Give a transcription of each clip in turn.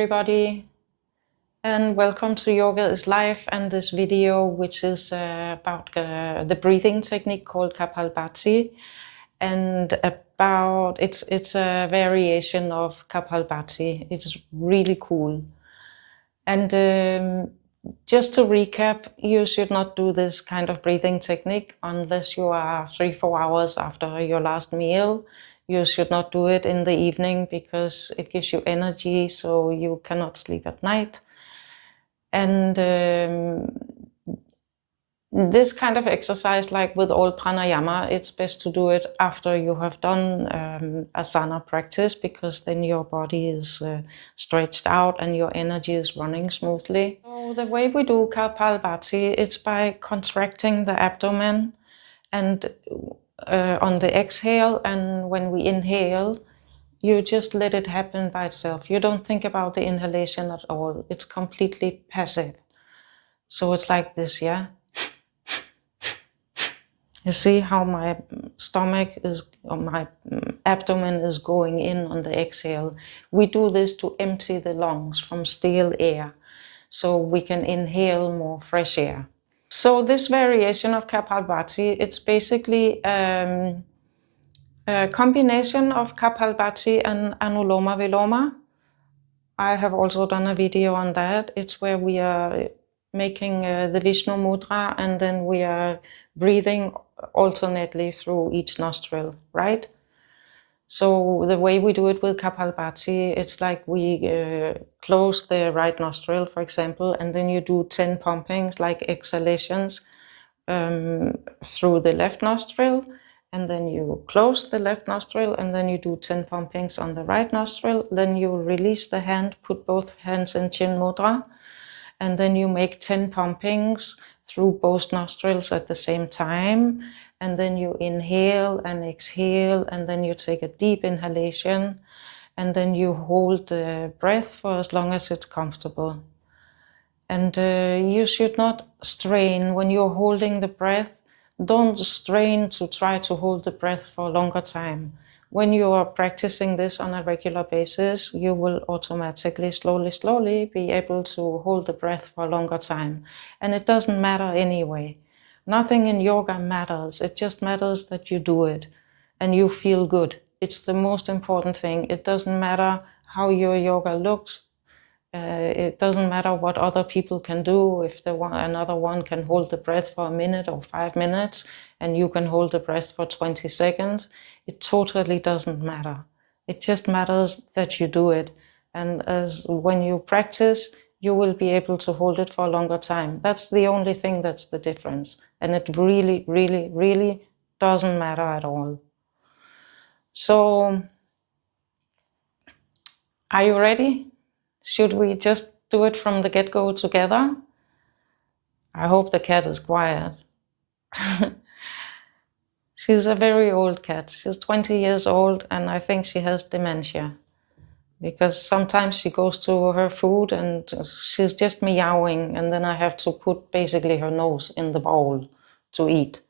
everybody, and welcome to Yoga is Life and this video, which is about the breathing technique called Kapalbhati, and about it's a variation of Kapalbhati. It's really cool. And just to recap, you should not do this kind of breathing technique unless you are 3-4 hours after your last meal. You should not do it in the evening because it gives you energy, so you cannot sleep at night. And this kind of exercise, like with all pranayama, it's best to do it after you have done asana practice, because then your body is stretched out and your energy is running smoothly. So the way we do Kapalbhati, it's by contracting the abdomen and on the exhale, and when we inhale, you just let it happen by itself. You don't think about the inhalation at all. It's completely passive. So it's like this, yeah? You see how my stomach is, or my abdomen is going in on the exhale. We do this to empty the lungs from stale air, so we can inhale more fresh air. So this variation of Kapalbhati, it's basically a combination of Kapalbhati and Anuloma Viloma. I have also done a video on that. It's where we are making the Vishnu Mudra, and then we are breathing alternately through each nostril, right? So the way we do it with Kapalbhati, it's like we close the right nostril, for example, and then you do 10 pumpings, like exhalations, through the left nostril, and then you close the left nostril, and then you do 10 pumpings on the right nostril. Then you release the hand, put both hands in chin mudra, and then you make 10 pumpings through both nostrils at the same time. And then you inhale and exhale, and then you take a deep inhalation, and then you hold the breath for as long as it's comfortable. And you should not strain when you're holding the breath. Don't strain to try to hold the breath for a longer time. When you are practicing this on a regular basis, you will automatically, slowly be able to hold the breath for a longer time. And it doesn't matter anyway. Nothing in yoga matters. It just matters that you do it and you feel good. It's the most important thing. It doesn't matter how your yoga looks. It doesn't matter what other people can do. If another one can hold the breath for a minute or 5 minutes and you can hold the breath for 20 seconds, it totally doesn't matter. It just matters that you do it. And when you practice, you will be able to hold it for a longer time. That's the only thing that's the difference. And it really doesn't matter at all. So, are you ready? Should we just do it from the get-go together? I hope the cat is quiet. She's a very old cat. She's 20 years old, and I think she has dementia. Because sometimes she goes to her food and she's just meowing, and then I have to put basically her nose in the bowl to eat.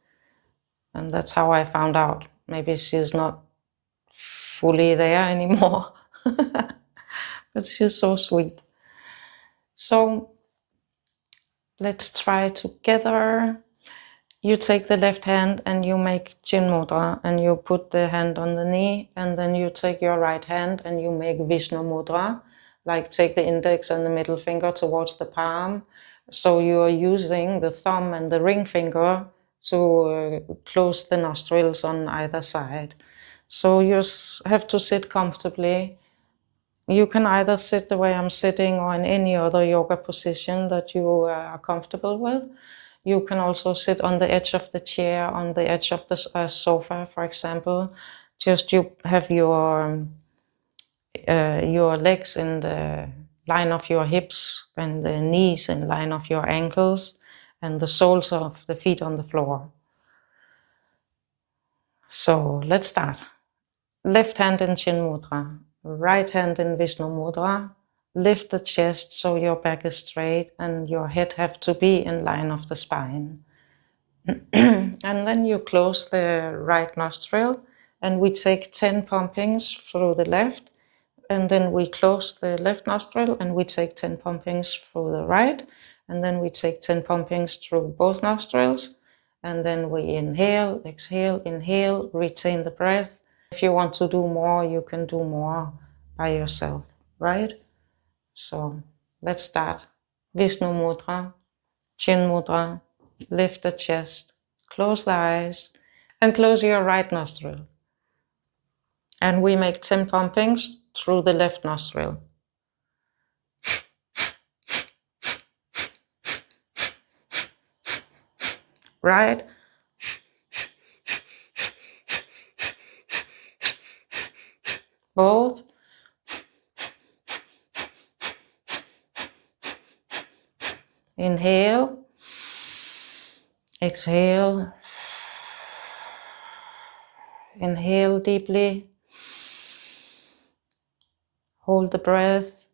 And that's how I found out. Maybe she's not fully there anymore. But she's so sweet. So let's try together. You take the left hand and you make chin mudra, and you put the hand on the knee, and then you take your right hand and you make Vishnu mudra, like take the index and the middle finger towards the palm. So you are using the thumb and the ring finger to close the nostrils on either side. So you have to sit comfortably. You can either sit the way I'm sitting or in any other yoga position that you are comfortable with. You can also sit on the edge of the chair, on the edge of the sofa, for example. Just you have your legs in the line of your hips and the knees in line of your ankles and the soles of the feet on the floor. So let's start. Left hand in chin mudra, right hand in Vishnu mudra. Lift the chest so your back is straight and your head have to be in line of the spine. And then you close the right nostril, and we take 10 pumpings through the left, and then we close the left nostril and we take 10 pumpings through the right, and then we take 10 pumpings through both nostrils, and then we inhale, exhale, retain the breath. If you want to do more, you can do more by yourself, right? So let's start. Vishnu Mudra, Chin Mudra, lift the chest, close the eyes, and close your right nostril. And we make 10 pumpings through the left nostril. Right? Both. Inhale. Exhale. Inhale deeply. Hold the breath.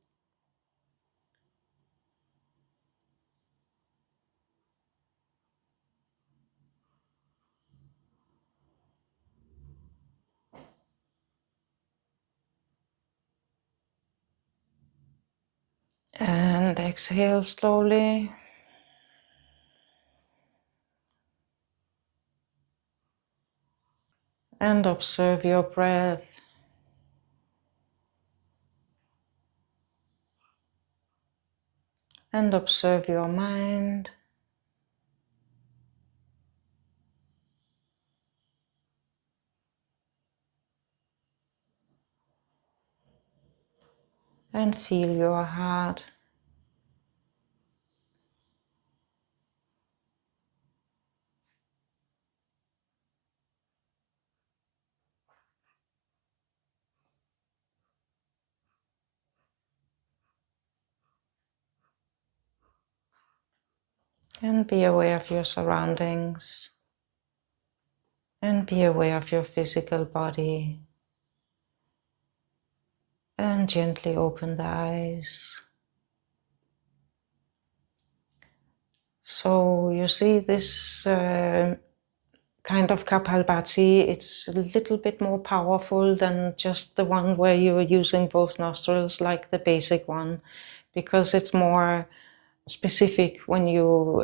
And exhale slowly. And observe your breath. And observe your mind. And feel your heart. And be aware of your surroundings. And be aware of your physical body. And gently open the eyes. So you see this kind of Kapalbhati, it's a little bit more powerful than just the one where you're using both nostrils like the basic one, because it's more specific when you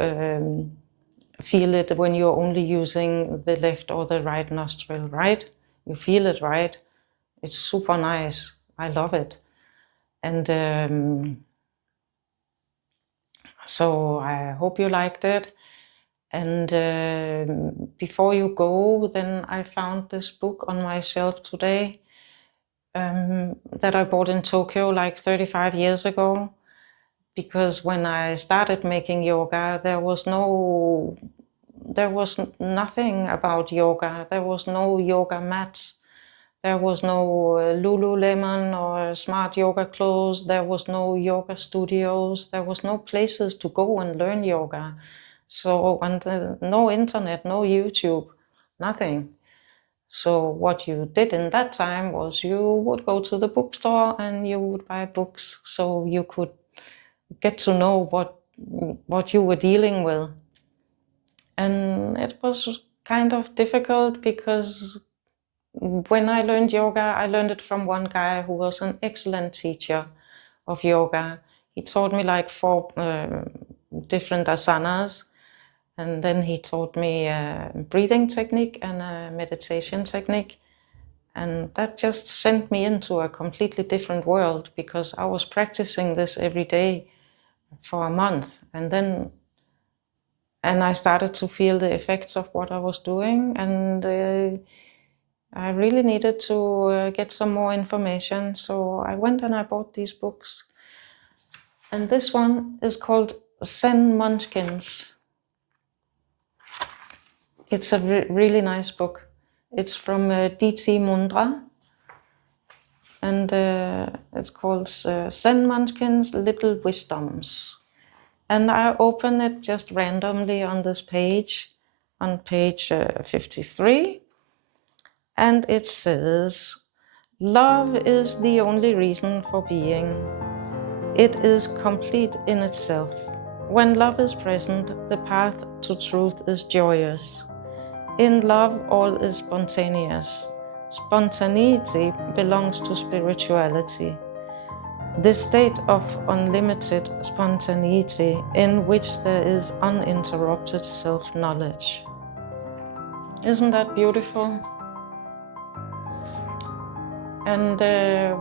feel it when you're only using the left or the right nostril, right? You feel it, right? It's super nice. I love it. And so I hope you liked it. And before you go, then I found this book on my shelf today that I bought in Tokyo like 35 years ago. Because when I started making yoga, there was nothing about yoga. There was no yoga mats. There was no Lululemon or smart yoga clothes. There was no yoga studios. There was no places to go and learn yoga. So, and no internet, no YouTube, nothing. So what you did in that time was you would go to the bookstore and you would buy books so you could get to know what you were dealing with. And it was kind of difficult because when I learned yoga, I learned it from one guy who was an excellent teacher of yoga. He taught me like 4 different asanas, and then he taught me a breathing technique and a meditation technique. And that just sent me into a completely different world because I was practicing this every day for a month, and I started to feel the effects of what I was doing, and I really needed to get some more information, so I went and I bought these books. And this one is called Zen Munchkins. It's a really nice book. It's from D.T. Mudra, and it's called Zen Munchkins, Little Wisdoms. And I open it just randomly on this page, on page 53, and it says, "Love is the only reason for being. It is complete in itself. When love is present, the path to truth is joyous. In love, all is spontaneous. Spontaneity belongs to spirituality. This state of unlimited spontaneity in which there is uninterrupted self-knowledge. Isn't that beautiful? And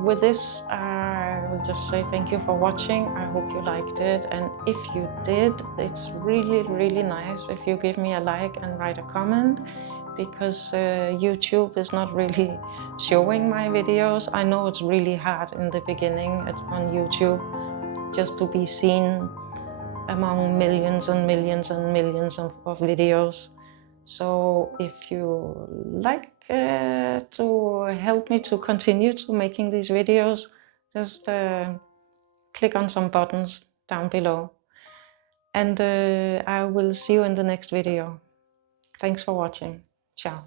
with this, I will just say thank you for watching. I hope you liked it. And if you did, it's really, really nice if you give me a like and write a comment, because YouTube is not really showing my videos. I know it's really hard in the beginning on YouTube just to be seen among millions and millions and millions of videos. So if you like to help me to continue to making these videos, just click on some buttons down below. And I will see you in the next video. Thanks for watching. Ciao.